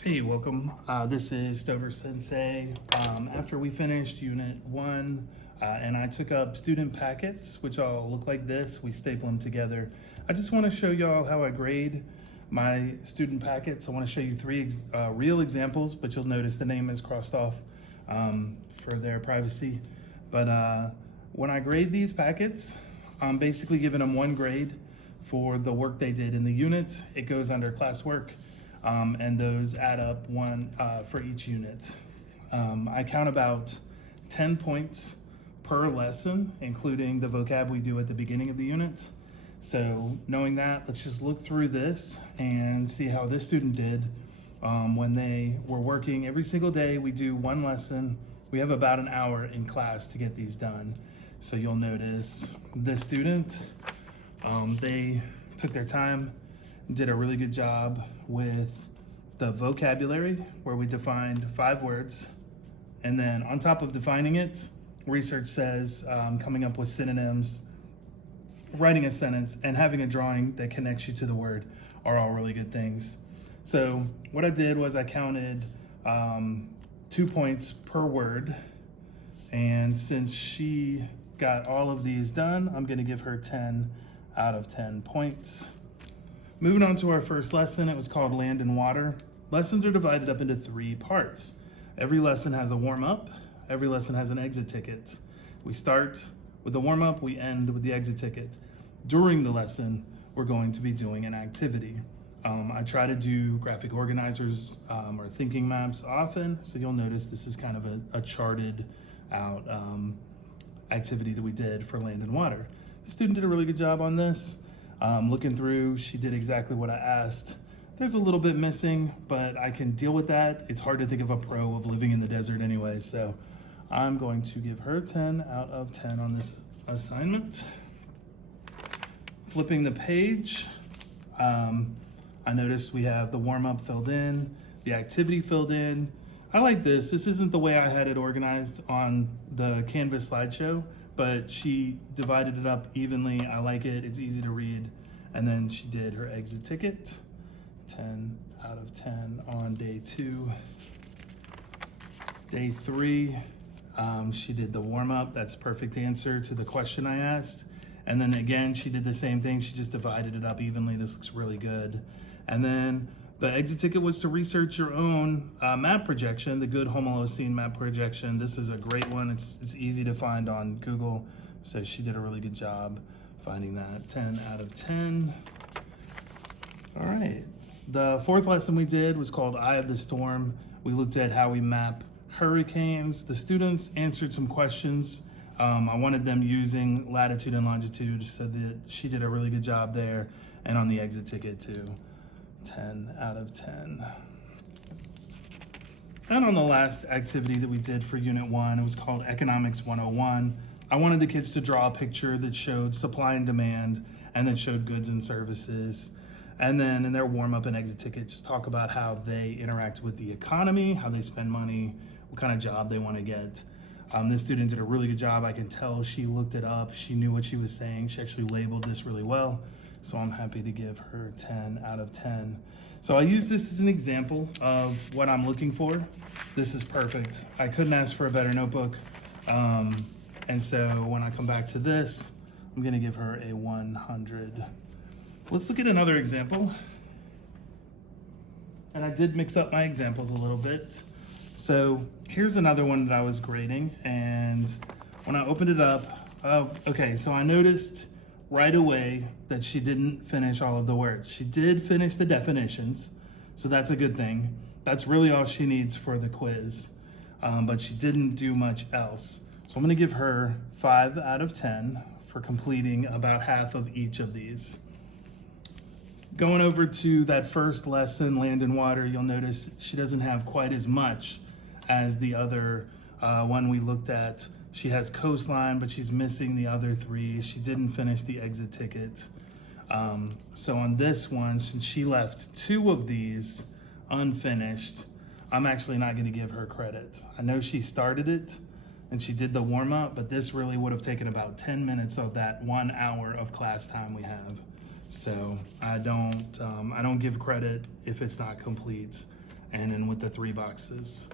Hey, welcome. This is Stover-Sensei. After we finished Unit 1, and I took up student packets, which all look like this. We staple them together. I just want to show y'all how I grade my student packets. I want to show you three real examples, but you'll notice the name is crossed off for their privacy. But when I grade these packets, I'm basically giving them one grade for the work they did in the unit. It goes under classwork. And those add up one for each unit. I count about 10 points per lesson, including the vocab we do at the beginning of the unit. So knowing that, let's just look through this and see how this student did when they were working. Every single day we do one lesson. We have about an hour in class to get these done. So you'll notice this student, they took their time, did a really good job with the vocabulary, where we defined 5 words. And then on top of defining it, research says coming up with synonyms, writing a sentence, and having a drawing that connects you to the word are all really good things. So what I did was I counted 2 points per word. And since she got all of these done, I'm gonna give her 10 out of 10 points. Moving on to our first lesson, it was called Land and Water. Lessons are divided up into 3 parts. Every lesson has a warm-up. Every lesson has an exit ticket. We start with the warm-up, we end with the exit ticket. During the lesson, we're going to be doing an activity. I try to do graphic organizers or thinking maps often, so you'll notice this is kind of a charted out activity that we did for Land and Water. The student did a really good job on this. Looking through, she did exactly what I asked. There's a little bit missing, but I can deal with that. It's hard to think of a pro of living in the desert anyway, so I'm going to give her 10 out of 10 on this assignment. Flipping the page, I noticed we have the warm-up filled in, the activity filled in. I like this. This isn't the way I had it organized on the Canvas slideshow, but she divided it up evenly. I like it, it's easy to read. And then she did her exit ticket, 10 out of 10 on day 2. Day 3, she did the warm up. That's a perfect answer to the question I asked. And then again, she did the same thing. She just divided it up evenly. This looks really good. And then the exit ticket was to research your own map projection, the good Homolocene map projection. This is a great one. It's easy to find on Google. So she did a really good job finding that, 10 out of 10. All right. The 4th lesson we did was called Eye of the Storm. We looked at how we map hurricanes. The students answered some questions. I wanted them using latitude and longitude, so that she did a really good job there, and on the exit ticket too. 10 out of 10. And on the last activity that we did for Unit 1, it was called Economics 101. I wanted the kids to draw a picture that showed supply and demand and that showed goods and services. And then in their warm-up and exit ticket, just talk about how they interact with the economy, how they spend money, what kind of job they want to get. This student did a really good job. I can tell she looked it up. She knew what she was saying. She actually labeled this really well. So I'm happy to give her 10 out of 10. So I use this as an example of what I'm looking for. This is perfect. I couldn't ask for a better notebook. And so when I come back to this, I'm gonna give her a 100. Let's look at another example. And I did mix up my examples a little bit. So here's another one that I was grading, and when I opened it up, okay, so I noticed right away that she didn't finish all of the words. She did finish the definitions, so that's a good thing. That's really all she needs for the quiz, but she didn't do much else. So I'm gonna give her 5 out of 10 for completing about half of each of these. Going over to that first lesson, Land and Water, you'll notice she doesn't have quite as much as the other one we looked at. She has coastline, but she's missing the other 3. She didn't finish the exit ticket. So on this one, since she left 2 of these unfinished, I'm actually not gonna give her credit. I know she started it and she did the warm up, but this really would have taken about 10 minutes of that 1 hour of class time we have. So I don't give credit if it's not complete. and in with the 3 boxes.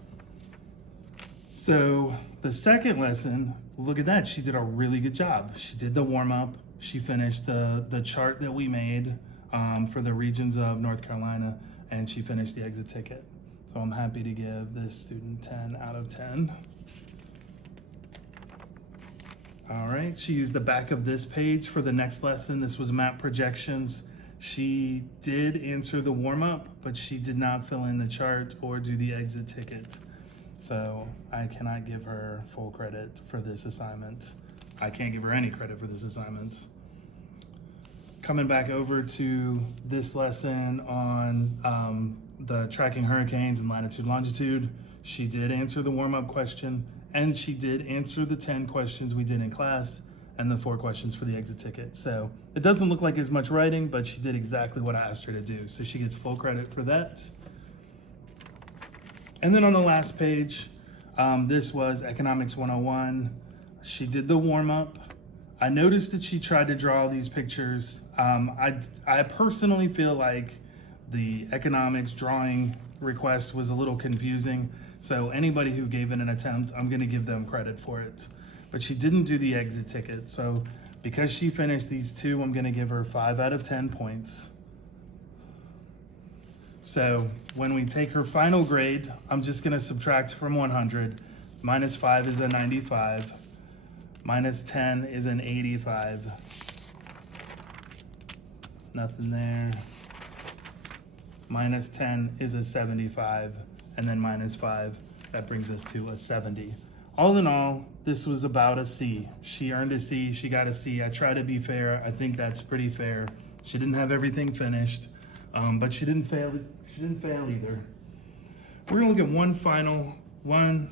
So the second lesson, look at that. She did a really good job. She did the warm-up. She finished the chart that we made for the regions of North Carolina, and she finished the exit ticket. So I'm happy to give this student 10 out of 10. All right, she used the back of this page for the next lesson. This was map projections. She did answer the warm-up, but she did not fill in the chart or do the exit ticket. So I cannot give her full credit for this assignment. I can't give her any credit for this assignment. Coming back over to this lesson on the tracking hurricanes and latitude, longitude, she did answer the warm-up question, and she did answer the 10 questions we did in class and the 4 questions for the exit ticket. So it doesn't look like as much writing, but she did exactly what I asked her to do. So she gets full credit for that. And then on the last page, this was Economics 101. She did the warm-up. I noticed that she tried to draw these pictures. I personally feel like the economics drawing request was a little confusing. So anybody who gave it an attempt, I'm gonna give them credit for it. But she didn't do the exit ticket. So because she finished these 2, I'm gonna give her 5 out of 10 points. So when we take her final grade, I'm just gonna subtract from 100. Minus 5 is a 95. Minus 10 is an 85. Nothing there. Minus 10 is a 75. And then minus 5, that brings us to a 70. All in all, this was about a C. She earned a C, she got a C. I try to be fair, I think that's pretty fair. She didn't have everything finished, but she didn't fail either. We're gonna look at one final one.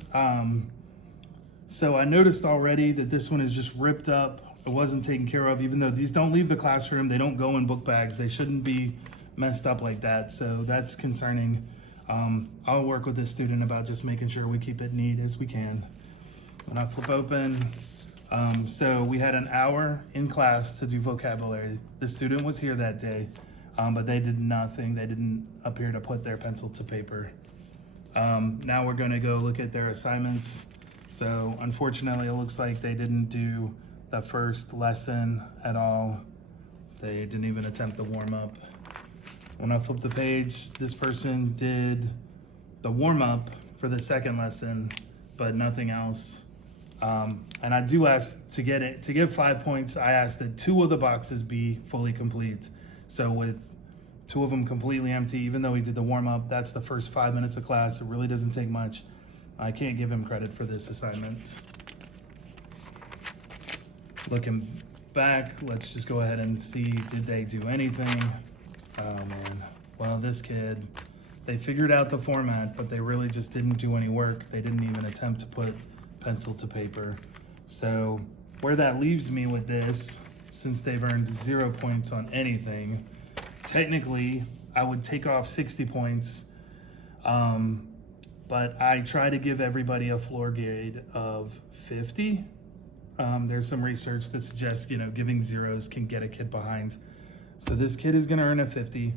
So I noticed already that this one is just ripped up. It wasn't taken care of, even though these don't leave the classroom, they don't go in book bags. They shouldn't be messed up like that, so that's concerning. I'll work with this student about just making sure we keep it neat as we can. When I flip open, so we had an hour in class to do vocabulary. The student was here that day, but they did nothing. They didn't appear to put their pencil to paper. Now we're gonna go look at their assignments. So unfortunately, it looks like they didn't do the first lesson at all. They didn't even attempt the warm-up. When I flip the page, this person did the warm-up for the second lesson, but nothing else. And I do ask to get 5 points, I ask that 2 of the boxes be fully complete. So with 2 of them completely empty, even though he did the warm-up, that's the first 5 minutes of class. It really doesn't take much. I can't give him credit for this assignment. Looking back, let's just go ahead and see, did they do anything? Oh man, well this kid, they figured out the format, but they really just didn't do any work. They didn't even attempt to put pencil to paper. So where that leaves me with this, since they've earned 0 points on anything, technically I would take off 60 points, but I try to give everybody a floor grade of 50. There's some research that suggests, giving zeros can get a kid behind. So this kid is gonna earn a 50.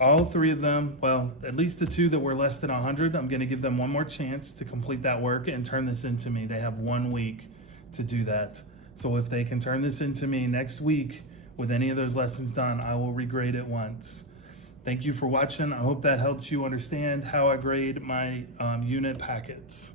All 3 of them, well, at least the 2 that were less than 100, I'm gonna give them one more chance to complete that work and turn this into me. They have 1 week to do that. So if they can turn this into me next week with any of those lessons done, I will regrade it once. Thank you for watching. I hope that helped you understand how I grade my unit packets.